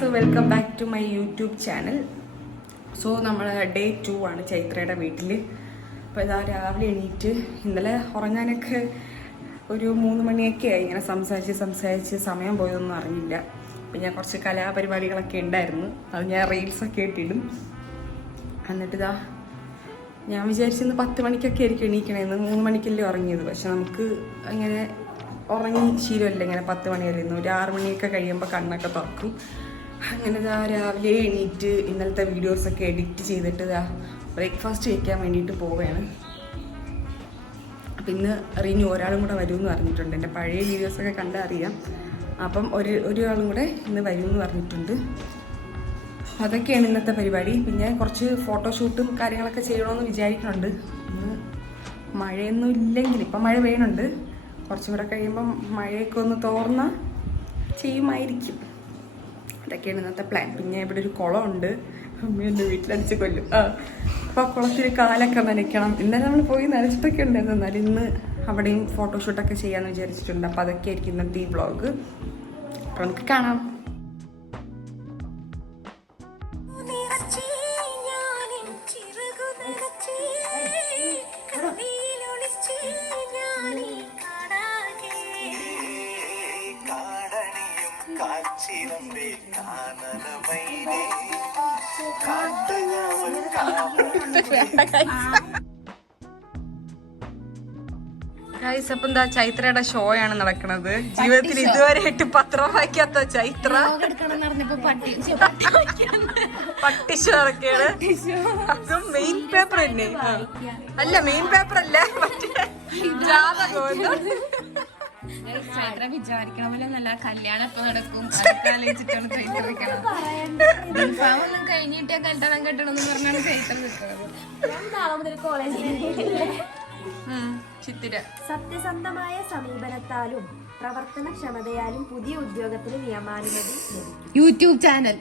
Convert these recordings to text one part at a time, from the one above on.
Guys, welcome back to my YouTube channel. So നമ്മൾ day 2 ആണ് ചൈത്രയുടെ വീട്ടിൽ. അപ്പോൾ ഇതാ രാവിലെ എണീറ്റ് ഇന്നലെ ഉറങ്ങാനൊക്കെ ഒരു 3 മണിയൊക്കെ ആയി. ഇങ്ങനെ സംസാരിച്ച് സമയം പോയതൊന്നും അറിഞ്ഞില്ല. പിന്നെ ഞാൻ കുറച്ച് കലാപരിപാടികളൊക്കെ ഉണ്ടായിരുന്നു, അത് ഞാൻ റീൽസൊക്കെ ഇട്ടിടും. എന്നിട്ടിതാ ഞാൻ വിചാരിച്ചിരുന്നു 10 മണിക്കൊക്കെ ആയിരിക്കും എണീക്കണേന്ന്. 3 മണിക്കല്ലേ ഉറങ്ങിയത്. പക്ഷെ നമുക്ക് അങ്ങനെ ഉറങ്ങി ശീലമല്ല ഇങ്ങനെ 10 മണി വരെ. ഒരു 6 മണിയൊക്കെ കഴിയുമ്പോൾ കണ്ണൊക്കെ തുറക്കും. അങ്ങനെ ഇതാ രാവിലെ എണീറ്റ് ഇന്നലത്തെ വീഡിയോസൊക്കെ എഡിറ്റ് ചെയ്തിട്ട് ഇതാ ബ്രേക്ക്ഫാസ്റ്റ് കഴിക്കാൻ വേണ്ടിയിട്ട് പോവുകയാണ്. അപ്പം ഇന്ന് റിനു ഒരാളും കൂടെ വരുമെന്ന് പറഞ്ഞിട്ടുണ്ട്. എൻ്റെ പഴയ വീഡിയോസൊക്കെ കണ്ടാൽ അറിയാം. അപ്പം ഒരാളും കൂടെ ഇന്ന് വരുമെന്ന് പറഞ്ഞിട്ടുണ്ട്. അതൊക്കെയാണ് ഇന്നത്തെ പരിപാടി. പിന്നെ കുറച്ച് ഫോട്ടോഷൂട്ടും കാര്യങ്ങളൊക്കെ ചെയ്യണമെന്ന് വിചാരിക്കുന്നുണ്ട്. ഇന്ന് മഴയൊന്നും ഇല്ലെങ്കിൽ, ഇപ്പം മഴ പെയ്യുന്നുണ്ട്, കുറച്ചുകൂടെ കഴിയുമ്പം മഴയൊക്കെ ഒന്ന് തോർന്നാൽ ചെയ്യുമായിരിക്കും. അതൊക്കെയാണ് ഇന്നത്തെ പ്ലാൻ. പിന്നെ ഇവിടെ ഒരു കുളമുണ്ട്, അമ്മ എൻ്റെ വീട്ടിലടിച്ച് കൊല്ലും. അപ്പോൾ കുളത്തിൽ കാലൊക്കെ നനയ്ക്കണം. ഇന്നലെ നമ്മൾ പോയി നനച്ചിട്ടൊക്കെ ഉണ്ടായിരുന്നു. എന്നാലും ഇന്ന് അവിടെയും ഫോട്ടോഷൂട്ടൊക്കെ ചെയ്യാമെന്ന് വിചാരിച്ചിട്ടുണ്ട്. അപ്പോൾ അതൊക്കെ ആയിരിക്കും ഇന്നത്തെ ഈ വ്ളോഗ്. അപ്പോൾ നമുക്ക് കാണാം. അപ്പം എന്താ ചൈത്രയുടെ ഷോ ആണ് നടക്കുന്നത്. ജീവിതത്തിൽ ഇതുവരെ ആയിട്ട് പത്രം വായിക്കാത്ത ചൈത്ര പട്ടി ഷോ നടക്കുകയാണ്. അതും മെയിൻ പേപ്പർ തന്നെ. അല്ല, മെയിൻ പേപ്പർ അല്ല, ചൈത്ര വിചാരിക്കണ പോലെ നല്ല കല്യാണം എപ്പോ നടക്കും ഒന്നും കഴിഞ്ഞിട്ടേ കല്യാണം കെട്ടണമെന്ന് പറഞ്ഞാണ് ചൈത്ര ചിത്തിര. സത്യസന്ധമായ സമീപനത്താലും പ്രവർത്തനക്ഷമതയാലും പുതിയ ഉദ്യോഗത്തിന് നിയമാനുമതി ലഭിക്കും. YouTube channel.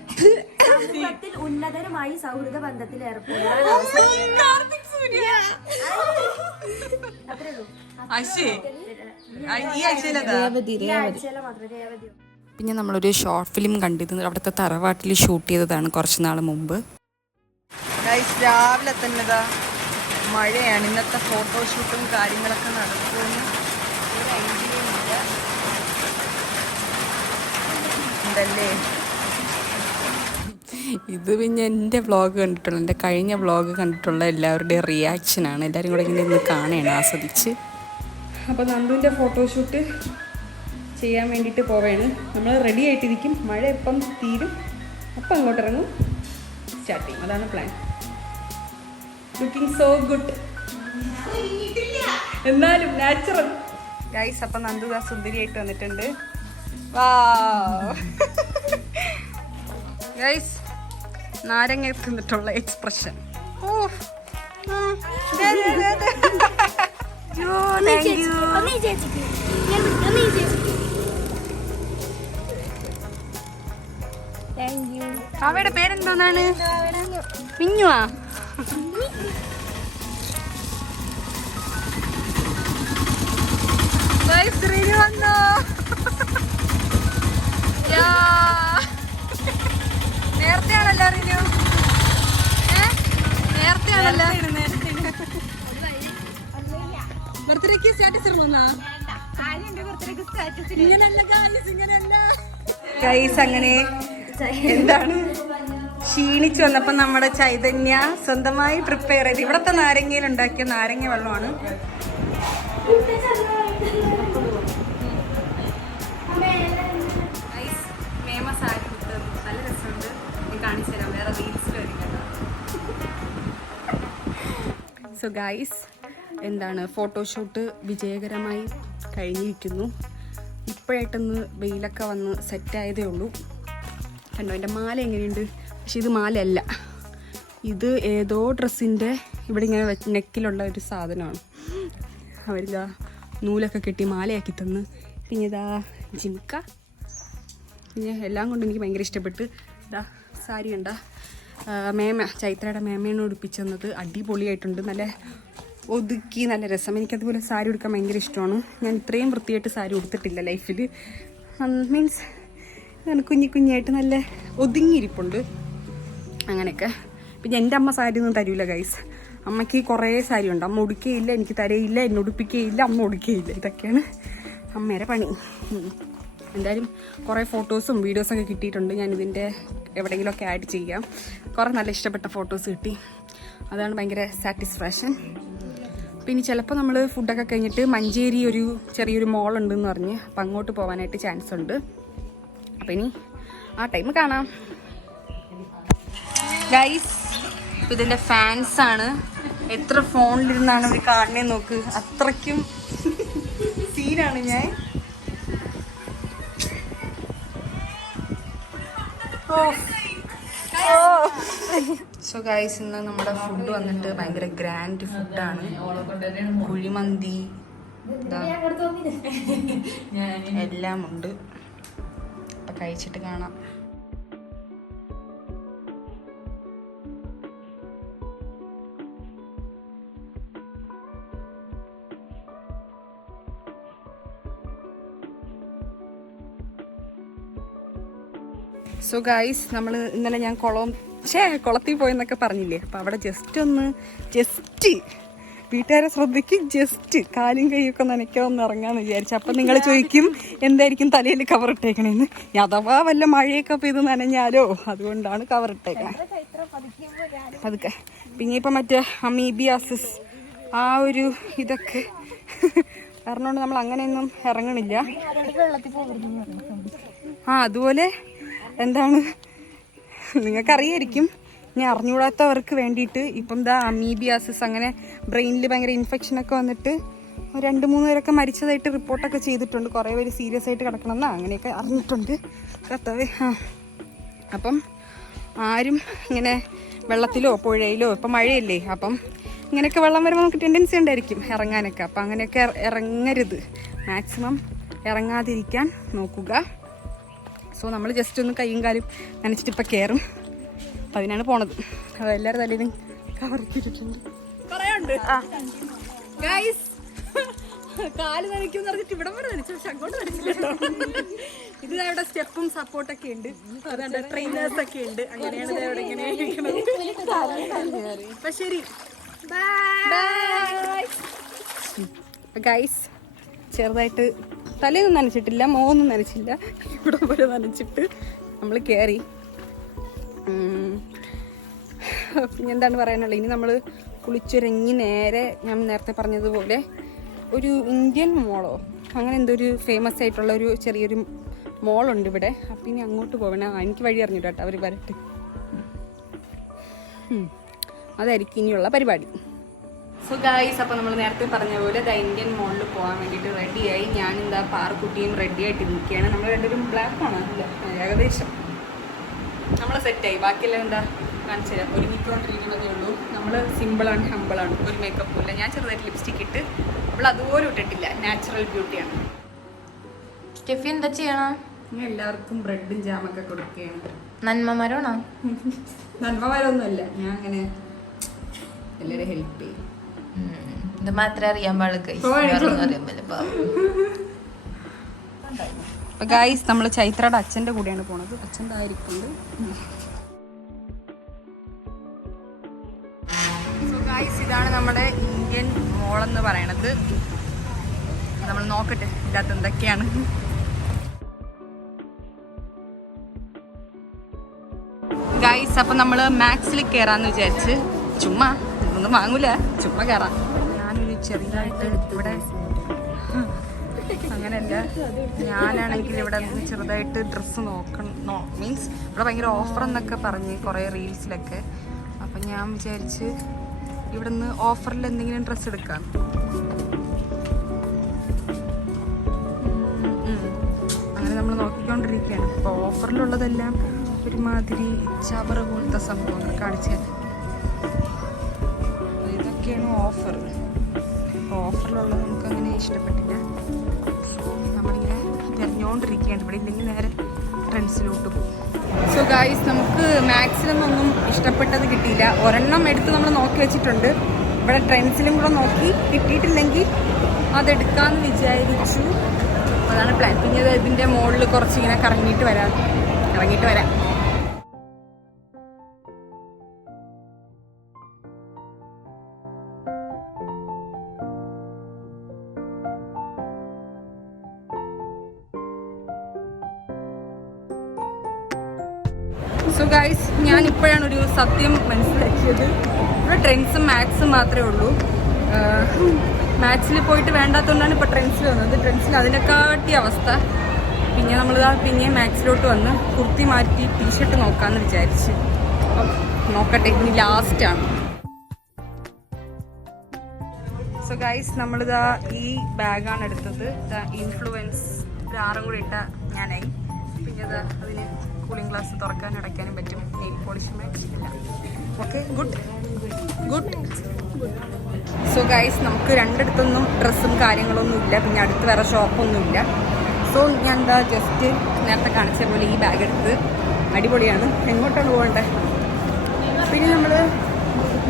സമൂഹത്തിൽ ഉന്നതരുമായി സൗഹൃദ ബന്ധത്തിൽ ഏർപ്പെടുക. പിന്നെ നമ്മളൊരു ഷോർട്ട് ഫിലിം കണ്ടിരുന്നു. അവിടുത്തെ തറവാട്ടിൽ ഷൂട്ട് ചെയ്തതാണ് കുറച്ച് നാൾ മുമ്പ്. രാവിലെ തന്നെ മഴയാണ്. ഇന്നത്തെ ഫോട്ടോഷൂട്ടും കാര്യങ്ങളൊക്കെ നടക്കുമെന്ന് ഒരു ഐഡിയയില്ല. ഉണ്ടല്ലേ. ഇത് പിന്നെ എൻ്റെ വ്ളോഗ് കണ്ടിട്ടുള്ള, എൻ്റെ കഴിഞ്ഞ വ്ളോഗ് കണ്ടിട്ടുള്ള എല്ലാവരുടെയും റിയാക്ഷനാണ്. എല്ലാവരും കൂടെ ഇങ്ങനെ ഇന്ന് കാണുകയാണ്, ആസ്വദിച്ച്. അപ്പോൾ നന്ദുവിൻ്റെ ഫോട്ടോഷൂട്ട് ചെയ്യാൻ വേണ്ടിയിട്ട് പോവുകയാണ്. നമ്മൾ റെഡി ആയിട്ടിരിക്കും. മഴ എപ്പം തീരും അപ്പം അങ്ങോട്ട് ഇറങ്ങും, സ്റ്റാർട്ട് ചെയ്യും. അതാണ് പ്ലാൻ. ലുക്കിംഗ് സോ ഗുഡ്, എന്നാലും നാച്ചുറൽ. ഗൈസ്, അപ്പം നന്ദു സുന്ദരിയായിട്ട് വന്നിട്ടുണ്ട്. വാവ് ഗൈസ്, നാരങ്ങ തിന്നിട്ടുള്ള എക്സ്പ്രഷൻ. അവയുടെ പേരെന്തോന്നാണ്? മിഞ്ഞുവാ. വന്നോ? നേരത്തെയാണല്ലോ റിനു, നേരത്തെയാണല്ലോ. ബർത്ത്ഡേക്ക് സ്റ്റാറ്റസ് ഇടണമെന്നാ? ഇങ്ങനല്ല ഇങ്ങനെയല്ല ഗൈസ്. അങ്ങനെ എന്താണ് ക്ഷീണിച്ചു വന്നപ്പോ നമ്മുടെ ചൈതന്യ സ്വന്തമായി പ്രിപ്പയർ ചെയ്ത് ഇവിടത്തെ നാരങ്ങയിൽ ഉണ്ടാക്കിയ നാരങ്ങ വെള്ളമാണ്. മേമ സാരി കൊടുത്തത് നല്ല രസമുണ്ട്. ഞാൻ കാണിച്ചു തരാം, വേറെ റീൽസിൽ വരികട്ടോ. സോ ഗൈസ്, എന്താണ് ഫോട്ടോഷൂട്ട് വിജയകരമായി കഴിഞ്ഞിരിക്കുന്നു. ഇപ്പോഴായിട്ടൊന്ന് വെയിലൊക്കെ വന്ന് സെറ്റായതേ ഉള്ളൂ. കണ്ടോ എൻ്റെ മാല എങ്ങനെയുണ്ട്? പക്ഷെ ഇത് മാലയല്ല, ഇത് ഏതോ ഡ്രസ്സിൻ്റെ ഇവിടെ ഇങ്ങനെ നെക്കിലുള്ള ഒരു സാധനമാണ്. അവരിതാ നൂലൊക്കെ കെട്ടി മാലയാക്കി തന്ന്. പിന്നെ ഇതാ ജിമിക്ക. പിന്നെ എല്ലാം കൊണ്ടും എനിക്ക് ഭയങ്കര ഇഷ്ടപ്പെട്ട്. ഇതാ സാരി കണ്ട മേമ, ചൈത്രയുടെ മേമയാണ് ഉടുപ്പിച്ചു തന്നത്. അടിപൊളിയായിട്ടുണ്ട്, നല്ല ഒതുക്കി, നല്ല രസം. എനിക്കതുപോലെ സാരി ഉടുക്കാൻ ഭയങ്കര ഇഷ്ടമാണ്. ഞാൻ ഇത്രയും വൃത്തിയായിട്ട് സാരി ഉടുത്തിട്ടില്ല ലൈഫിൽ. മീൻസ് അങ്ങനെ കുഞ്ഞായിട്ട് നല്ല ഒതുങ്ങിയിരിപ്പുണ്ട് അങ്ങനെയൊക്കെ. പിന്നെ എൻ്റെ അമ്മ സാരി ഒന്നും തരൂല ഗൈസ്. അമ്മയ്ക്ക് കുറേ സാരി ഉണ്ട്. അമ്മ ഉടുക്കുകയില്ല, എനിക്ക് തരയില്ല, എന്നെ ഉടുപ്പിക്കുകയില്ല, അമ്മ ഉടുക്കുകയില്ല. ഇതൊക്കെയാണ് അമ്മേരെ പണി. എന്തായാലും കുറേ ഫോട്ടോസും വീഡിയോസൊക്കെ കിട്ടിയിട്ടുണ്ട്. ഞാനിതിൻ്റെ എവിടെയെങ്കിലുമൊക്കെ ആഡ് ചെയ്യാം. കുറേ നല്ല ഇഷ്ടപ്പെട്ട ഫോട്ടോസ് കിട്ടി. അതാണ് ഭയങ്കര സാറ്റിസ്ഫാക്ഷൻ. പിന്നെ ചിലപ്പോൾ നമ്മൾ ഫുഡൊക്കെ കഴിഞ്ഞിട്ട് മഞ്ചേരി ഒരു ചെറിയൊരു മോളുണ്ടെന്ന് പറഞ്ഞ് അപ്പം അങ്ങോട്ട് പോകാനായിട്ട് ചാൻസ് ഉണ്ട്. അപ്പം ഇനി ആ ടൈം കാണാം ഗൈസ്. ഇതിൻ്റെ ഫാൻസാണ്. എത്ര ഫോണിലിരുന്നാണ് അവർ കാണുന്നത് നോക്ക്. അത്രയ്ക്കും സീനാണ് ഞാൻ. സോ ഗൈസ്, ഇന്ന് നമ്മുടെ ഫുഡ് വന്നിട്ട് ഭയങ്കര ഗ്രാൻഡ് ഫുഡാണ്. കുഴിമന്തി എല്ലാം ഉണ്ട്. അപ്പം കഴിച്ചിട്ട് കാണാം. സോ ഗൈസ്, നമ്മൾ ഇന്നലെ ഞാൻ കുളത്തിൽ പോയെന്നൊക്കെ പറഞ്ഞില്ലേ. അപ്പം അവിടെ ജസ്റ്റ് വീട്ടുകാരെ ശ്രദ്ധിക്ക്, ജസ്റ്റ് കാലും കൈയൊക്കെ നനയ്ക്കാമെന്ന് ഇറങ്ങാമെന്ന് വിചാരിച്ചു. അപ്പം നിങ്ങൾ ചോദിക്കും എന്തായിരിക്കും തലയിൽ കവർ ഇട്ടേക്കണേന്ന്. അഥവാ വല്ല മഴയൊക്കെ പെയ്ത് നനഞ്ഞാലോ, അതുകൊണ്ടാണ് കവർ ഇട്ടേക്കണേ അതൊക്കെ. പിന്നെ ഇപ്പം മറ്റേ അമീബിയാസിസ് ആ ഒരു ഇതൊക്കെ കാരണമാണ് നമ്മൾ അങ്ങനെയൊന്നും ഇറങ്ങണില്ല. അതുപോലെ എന്താണ് നിങ്ങൾക്കറിയായിരിക്കും, ഇനി അറിഞ്ഞുകൂടാത്തവർക്ക് വേണ്ടിയിട്ട് ഇപ്പം എന്താ അമീബിയാസിസ് അങ്ങനെ ബ്രെയിനിൽ ഭയങ്കര ഇൻഫെക്ഷനൊക്കെ വന്നിട്ട് 2-3 പേരൊക്കെ മരിച്ചതായിട്ട് റിപ്പോർട്ടൊക്കെ ചെയ്തിട്ടുണ്ട്. കുറേ പേര് സീരിയസ് ആയിട്ട് കിടക്കണമെന്ന് അങ്ങനെയൊക്കെ അറിഞ്ഞിട്ടുണ്ട്. കർത്താവേ. അപ്പം ആരും ഇങ്ങനെ വെള്ളത്തിലോ പുഴയിലോ ഇപ്പം മഴയല്ലേ, അപ്പം ഇങ്ങനെയൊക്കെ വെള്ളം വരുമ്പോൾ നമുക്ക് ടെൻഡൻസി ഉണ്ടായിരിക്കും ഇറങ്ങാനൊക്കെ. അപ്പം അങ്ങനെയൊക്കെ ഇറങ്ങരുത്. മാക്സിമം ഇറങ്ങാതിരിക്കാൻ നോക്കുക. സോ നമ്മൾ ജസ്റ്റ് ഒന്ന് കൈയും കാലും നനച്ചിട്ട് ഇപ്പം കയറും. അപ്പം അതിനാണ് പോണത്. അത് എല്ലാവരും തലയിലും കവറിക്കിട്ടിട്ടുണ്ട്. പറയാനുണ്ട് ഗൈസ്, കാല് നനയ്ക്കും പറഞ്ഞിട്ട് ഇവിടെ വരെ നനച്ചു, പക്ഷെ അങ്ങോട്ട് നനച്ചില്ല. ഇത് ഇവിടെ സ്റ്റെപ്പും സപ്പോർട്ടൊക്കെ ഉണ്ട്. അതുകൊണ്ട് ട്രെയിനേഴ്സ് ഒക്കെ ഉണ്ട്. അങ്ങനെയാണ് ഇവിടെ ഇങ്ങനെ ഇരിക്കുന്നത്. അപ്പം ശരി, ബൈ ഗൈസ്. ചെറുതായിട്ട് തലയൊന്നും നനച്ചിട്ടില്ല, മോന്നും നനച്ചില്ല, ഇവിടെ പോലെ നനച്ചിട്ട് നമ്മൾ കയറി. എന്താണ് പറയാനുള്ളത്, ഇനി നമ്മൾ കുളിച്ചൊരുങ്ങി നേരെ ഞാൻ നേരത്തെ പറഞ്ഞതുപോലെ ഒരു ഇന്ത്യൻ മോളോ അങ്ങനെ എന്തോ ഒരു ഫേമസ് ആയിട്ടുള്ള ഒരു ചെറിയൊരു മോളുണ്ട് ഇവിടെ. അപ്പം ഇനി അങ്ങോട്ട് പോകണം. എനിക്ക് വഴി അറിഞ്ഞു കേട്ടോ, അവർ വരട്ടെ. അതായിരിക്കും ഇനിയുള്ള പരിപാടി. സോ ഗൈസ്, അപ്പോൾ നമ്മൾ നേരത്തെ പറഞ്ഞ പോലെ ദ ഇന്ത്യൻ മോളിൽ പോകാൻ വേണ്ടിയിട്ട് റെഡിയായി. ഞാനെന്താ പാറക്കുട്ടിയും റെഡിയായിട്ട് നിൽക്കുകയാണ്. നമ്മൾ രണ്ടുപേരും ബ്ലാക്കാണ്, അല്ല ഏകദേശം നമ്മൾ സെറ്റായി. ബാക്കിയെല്ലാം എന്താ കാണിച്ചു തരാം. ഒരുമിക്കൊണ്ടിരിക്കുന്നതേ ഉള്ളൂ. നമ്മൾ സിമ്പിളാണ്, ഹമ്പിളാണ്, ഒരു മേക്കപ്പും ഇല്ല. ഞാൻ ചെറുതായിട്ട് ലിപ്സ്റ്റിക് ഇട്ട്, അവൾ അതുപോലെ ഇട്ടിട്ടില്ല, നാച്ചുറൽ ബ്യൂട്ടിയാണ്. സ്റ്റെഫി എന്താ ചെയ്യണം? ഞാൻ എല്ലാവർക്കും ബ്രെഡും ജാമൊക്കെ കൊടുക്കുകയാണ്. നന്മമാരാണോ? നന്മമാരൊന്നുമല്ല, ഞാൻ അങ്ങനെ എല്ലാവരും ഹെൽപ്പ് ചെയ്യും. ഇത് മാത്രമേ അറിയാൻ പാടില്ല. അപ്പൊ ഗൈസ്, നമ്മൾ ചൈത്രയുടെ അച്ഛൻ്റെ കൂടെയാണ് പോണത്. അച്ഛൻ്റെ ആയിരിക്കുന്നുണ്ട്. സോ ഗൈസ്, ഇതാണ് നമ്മുടെ ഇന്ത്യൻ മോളെന്ന് പറയണത്. നമ്മൾ നോക്കട്ടെ ഇതിനകത്ത് എന്തൊക്കെയാണ്. ഗൈസ്, അപ്പം നമ്മൾ മാക്സിൽ കയറാന്ന് വിചാരിച്ച്, ചുമ്മാ ഒന്നും വാങ്ങൂല, ചുമ്മാ കയറാം. ഞാനൊരു ചെറിയതായിട്ട് ഇവിടെ അങ്ങനെയല്ല, ഞാനാണെങ്കിൽ ഇവിടെ നിന്ന് ചെറുതായിട്ട് ഡ്രസ്സ് മീൻസ് ഇവിടെ ഭയങ്കര ഓഫർ എന്നൊക്കെ പറഞ്ഞ് കുറേ റീൽസിലൊക്കെ. അപ്പം ഞാൻ വിചാരിച്ച് ഇവിടെ നിന്ന് ഓഫറിൽ എന്തെങ്കിലും ഡ്രസ്സ് എടുക്കാം. അങ്ങനെ നമ്മൾ നോക്കിക്കൊണ്ടിരിക്കുകയാണ്. അപ്പോൾ ഓഫറിലുള്ളതെല്ലാം ഒരുമാതിരി ചവറ് പോലത്തെ സംഭവങ്ങൾ കാണിച്ചത്. ഇതൊക്കെയാണ് ഓഫർ. ഓഫറിലുള്ളത് നമുക്കങ്ങനെ ഇഷ്ടപ്പെട്ടില്ല. നമ്മളിങ്ങനെ തിരഞ്ഞുകൊണ്ടിരിക്കുകയാണ്. ഇവിടെ ഇല്ലെങ്കിൽ നേരെ ട്രെൻഡ്സിലോട്ട് പോകും. സോ ഗൈസ്, നമുക്ക് മാക്സിലൊന്നും ഇഷ്ടപ്പെട്ടത് കിട്ടിയില്ല. ഒരെണ്ണം എടുത്ത് നമ്മൾ നോക്കി വെച്ചിട്ടുണ്ട്. ഇവിടെ ട്രെൻഡ്സിലും കൂടെ നോക്കി, കിട്ടിയിട്ടില്ലെങ്കിൽ അതെടുക്കാമെന്ന് വിചാരിച്ചു. അപ്പോൾ അതാണ് പ്ലാൻ. പിന്നെ ഇതിൻ്റെ മുകളിൽ കുറച്ചിങ്ങനെ കറങ്ങിയിട്ട് വരാം. സോ ഗൈസ്, ഞാൻ ഇപ്പോഴാണ് ഒരു സത്യം മനസ്സിലാക്കിയത്. ഇവിടെ ട്രെൻഡ്സും മാത്സും മാത്രമേ ഉള്ളൂ. മാത്സിൽ പോയിട്ട് വേണ്ടാത്തതുകൊണ്ടാണ് ഇപ്പോൾ ട്രെൻഡ്സിൽ വന്നത്. ട്രെൻഡ്സിൽ അതിനെക്കാട്ടി അവസ്ഥ. പിന്നെ നമ്മളിതാ പിന്നെ മാത്സിലോട്ട് വന്ന് കുർത്തി മാറ്റി ടീഷർട്ട് നോക്കാമെന്ന് വിചാരിച്ച്. അപ്പം നോക്കട്ടെ, ഇനി ലാസ്റ്റാണ്. സോ ഗൈസ്, നമ്മളിതാ ഈ ബാഗാണ് എടുത്തത്. ഇൻഫ്ലുവൻസ് ആറും കൂടി ഇട്ട ഞാനായി. പിന്നെ ഇതാ അതിന് കൂളിംഗ് ഗ്ലാസ് തുറക്കാനും അടയ്ക്കാനും പറ്റും. നെയിൽ പോളിഷ് ഇല്ല. Okay, good. സോ ഗൈസ്, നമുക്ക് രണ്ടിടത്തൊന്നും ഡ്രസ്സും കാര്യങ്ങളൊന്നും ഇല്ല. പിന്നെ അടുത്ത് വേറെ ഷോപ്പൊന്നുമില്ല. സോ ഞാൻ എന്താ ജസ്റ്റ് നേരത്തെ കാണിച്ച പോലെ ഈ ബാഗ് എടുത്ത് അടിപൊളിയാണ്. എങ്ങോട്ടാണ് പോകേണ്ടത്? പിന്നെ നമ്മൾ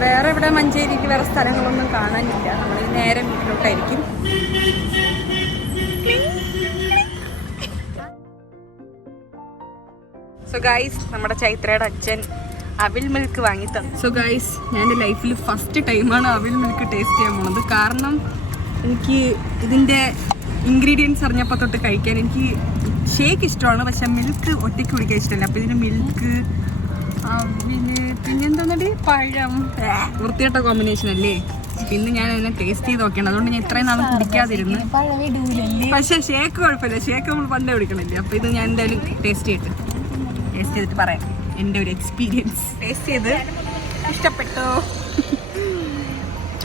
വേറെ ഇവിടെ മഞ്ചേരിക്ക് വേറെ സ്ഥലങ്ങളൊന്നും കാണാനില്ല. നമ്മൾ നേരെ വീട്ടിലോട്ടായിരിക്കും. സോ ഗൈസ്, നമ്മുടെ ചൈത്രയുടെ അച്ഛൻ അവിൽ മിൽക്ക് വാങ്ങി തന്നു. സോ ഗൈസ്, ഞാൻ എൻ്റെ ലൈഫിൽ ഫസ്റ്റ് ടൈമാണ് അവിൽ മിൽക്ക് ടേസ്റ്റ് ചെയ്യാൻ പോകുന്നത്. കാരണം എനിക്ക് ഇതിൻ്റെ ഇൻഗ്രീഡിയൻസ് അറിഞ്ഞപ്പോൾ തൊട്ട് കഴിക്കാൻ എനിക്ക് ഷേക്ക് ഇഷ്ടമാണ്, പക്ഷെ മിൽക്ക് ഒറ്റയ്ക്ക് കുടിക്കാൻ ഇഷ്ടമല്ല. അപ്പോൾ ഇതിന് മിൽക്ക്, അവില്, പിന്നെന്താന്നടി പഴം, വൃത്തികെട്ട കോമ്പിനേഷൻ അല്ലേ. പിന്നെ ഞാൻ അതിനെ ടേസ്റ്റ് ചെയ്ത് നോക്കിയാണ്. അതുകൊണ്ട് ഞാൻ ഇത്രയും നാളും കുടിക്കാതിരുന്നു. പക്ഷെ ഷേക്ക് കുഴപ്പമില്ല, ഷേക്ക് നമ്മൾ പണ്ടേ കുടിക്കണില്ലേ. അപ്പോൾ ഇത് ഞാൻ എന്തായാലും ടേസ്റ്റ് ചെയ്തിട്ട് പറയാം എൻ്റെ ഒരു എക്സ്പീരിയൻസ്. ടേസ്റ്റ് ചെയ്ത് ഇഷ്ടപ്പെട്ടോ?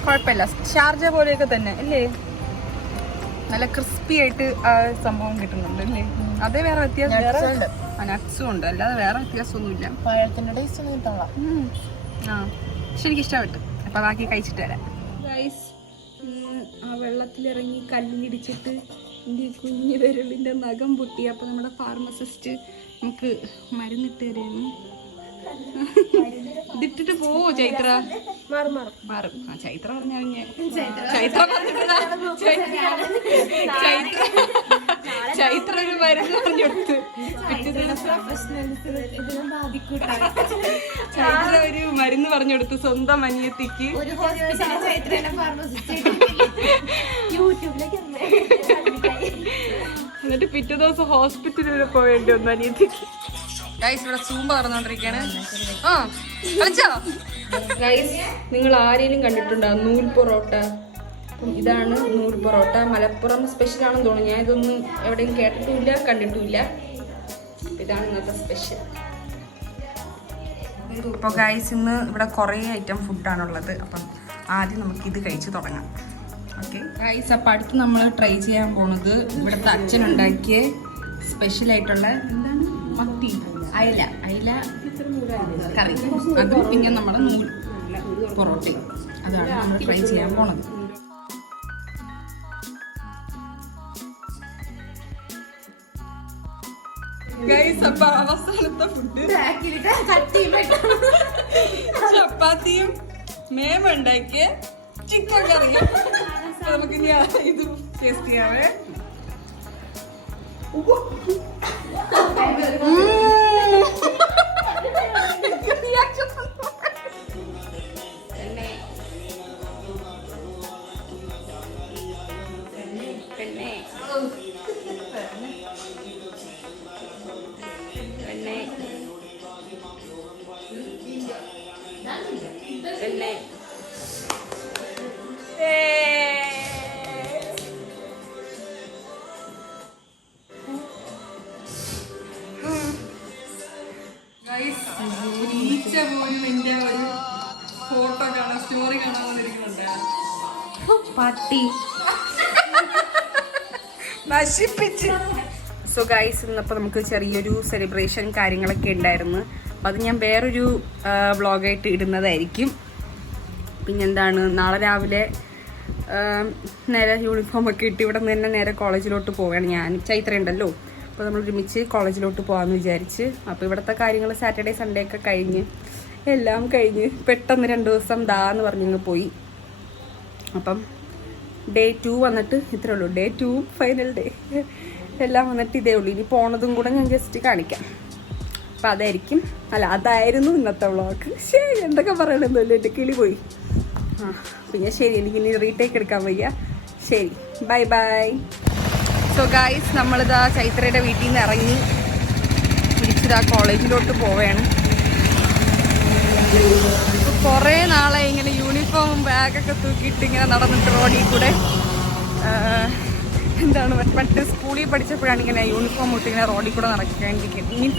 കുഴപ്പമില്ല, ഷാർജ പോലെയൊക്കെ തന്നെ അല്ലേ. നല്ല ക്രിസ്പി ആയിട്ട് ആ സംഭവം കിട്ടുന്നുണ്ട് അല്ലേ. അതേ വേറെ വ്യത്യാസം, നട്ട്സും ഉണ്ട്, അല്ലാതെ വേറെ വ്യത്യാസമൊന്നുമില്ല. പഴത്തിന്റെ ടേസ്റ്റ് ഒന്നും കിട്ടാം. പക്ഷെ എനിക്ക് ഇഷ്ടപ്പെട്ടു. അപ്പൊ ബാക്കി കഴിച്ചിട്ട് വരാം. ഗൈസ്, ആ വെള്ളത്തിലിറങ്ങി കല്ലിടിച്ചിട്ട് എൻ്റെ കുഞ്ഞു വിരലിൻ്റെ നഖം പൊട്ടി. അപ്പോൾ നമ്മുടെ ഫാർമസിസ്റ്റ് നമുക്ക് മരുന്നിട്ട് തരുന്നു. ഇതിട്ടിട്ട് പോവോ ചൈത്ര? മാറും. ആ ചൈത്ര പറഞ്ഞ ചൈത്ര ഒരു മരുന്ന് പറഞ്ഞെടുത്ത്. ചൈത്ര ഒരു മരുന്ന് പറഞ്ഞെടുത്ത് സ്വന്തം അനിയത്തിക്ക്. എന്നിട്ട് പിറ്റേ ദിവസം ഹോസ്പിറ്റലിൽ പോവേണ്ടി വന്നു അനിയത്തിക്ക്. ഗൈസ്, ഇവിടെ സൂമ്പ പറഞ്ഞോണ്ടിരിക്കാണ്. കളിച്ചോ ഗൈസ്? നിങ്ങൾ ആരെങ്കിലും കണ്ടിട്ടുണ്ടോ നൂൽ പൊറോട്ട? ഇതാണ് നൂൽ പൊറോട്ട. മലപ്പുറം സ്പെഷ്യൽ ആണെന്ന് തോന്നുന്നു. ഞാൻ ഇതൊന്നും എവിടെയും കേട്ടിട്ടുമില്ല, കണ്ടിട്ടുമില്ല. ഇതാണ് ഇന്നത്തെ സ്പെഷ്യൽ. ഇപ്പോൾ ഗൈസ്, ഇന്ന് ഇവിടെ കുറേ ഐറ്റം ഫുഡാണുള്ളത്. അപ്പം ആദ്യം നമുക്കിത് കഴിച്ച് തുടങ്ങാം. ഓക്കെ ഗൈസ്, അപ്പം അടുത്ത് നമ്മൾ ട്രൈ ചെയ്യാൻ പോണത് ഇവിടുത്തെ അച്ഛനുണ്ടാക്കിയ സ്പെഷ്യലായിട്ടുള്ള എന്താണ് മത്തി, അയല കറി. അതും പിന്നെ നമ്മുടെ നൂൽ പൊറോട്ട. അതാണ് നമ്മൾ ട്രൈ ചെയ്യാൻ പോണത്. ഗൈസ്, അപ്പൊ അവസാനത്തെ ഫുഡ് ചപ്പാത്തിയും മേമുണ്ടാക്കിയ ചിക്കൻ കറിയും. നമുക്ക് ഇനി ഇത് ടേസ്റ്റ് ചെയ്യാവേ. പോലും എന്റെ ഒരു ഫോട്ടോ കാണാൻ, സ്റ്റോറി കാണാൻ വന്നിരിക്കുന്നുണ്ട്. പട്ടി നശിപ്പിച്ച്. സോ ഗൈസ്, ഇന്നപ്പോൾ നമുക്ക് ചെറിയൊരു സെലിബ്രേഷൻ കാര്യങ്ങളൊക്കെ ഉണ്ടായിരുന്നു. അപ്പം അത് ഞാൻ വേറൊരു വ്ളോഗായിട്ട് ഇടുന്നതായിരിക്കും. പിന്നെന്താണ്, നാളെ രാവിലെ നേരെ യൂണിഫോമൊക്കെ ഇട്ട് ഇവിടെ നിന്ന് തന്നെ നേരെ കോളേജിലോട്ട് പോവുകയാണ്. ഞാൻ ചൈത്ര ഉണ്ടല്ലോ, അപ്പോൾ നമ്മൾ ഒരുമിച്ച് കോളേജിലോട്ട് പോകാമെന്ന് വിചാരിച്ച്. അപ്പോൾ ഇവിടുത്തെ കാര്യങ്ങൾ സാറ്റർഡേ സൺഡേ ഒക്കെ കഴിഞ്ഞ് എല്ലാം കഴിഞ്ഞ് പെട്ടെന്ന് 2 ദിവസം എന്ന് പറഞ്ഞങ്ങ് പോയി. അപ്പം ഡേ 2 വന്നിട്ട് ഇത്രേ ഉള്ളൂ. Day 2 final day. എല്ലാം വന്നിട്ട് ഇതേ ഉള്ളൂ. ഇനി പോണതും കൂടെ ഞാൻ ജസ്റ്റ് കാണിക്കാം. അപ്പം അതായിരിക്കും, അല്ല അതായിരുന്നു ഇന്നത്തെ വ്ളോഗ്. ശരി, എന്തൊക്കെ പറയണമെന്നല്ലോ, എൻ്റെ കിളി പോയി. പിന്നെ ശരി, എനിക്കിനി റീടേക്ക് എടുക്കാൻ വയ്യ. ശരി, ബൈ ബൈ. സോ ഗായ്സ്, നമ്മളിതാ ചൈത്രയുടെ വീട്ടിൽ നിന്ന് ഇറങ്ങി തിരിച്ചിതാ കോളേജിലോട്ട് പോവുകയാണ്. കുറേ നാളായി ഇങ്ങനെ യൂണിഫോമും ബാഗൊക്കെ തൂക്കിയിട്ട് ഇങ്ങനെ നടന്നിട്ട് റോഡിൽ കൂടെ. എന്താണ് മറ്റേ സ്കൂളിൽ പഠിച്ചപ്പോഴാണ് ഇങ്ങനെ യൂണിഫോം ഇട്ട് ഇങ്ങനെ റോഡിൽ കൂടെ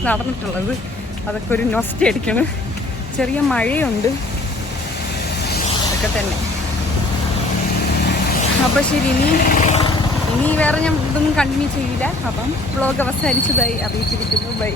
നടന്നിട്ടുള്ളത്. അതൊക്കെ ഒരു നൊസ്റ്റ അടിക്കണം. ചെറിയ മഴയുണ്ട്, അതൊക്കെ തന്നെ. അപ്പോൾ ശരി, ഇനി വേറെ ഞാൻ ഇതൊന്നും കണ്ടിന്യൂ ചെയ്യില്ല. അപ്പം വ്ളോഗ് അവസാനിച്ചതായി അറിയിച്ചിരിക്കുന്നു. ബൈ.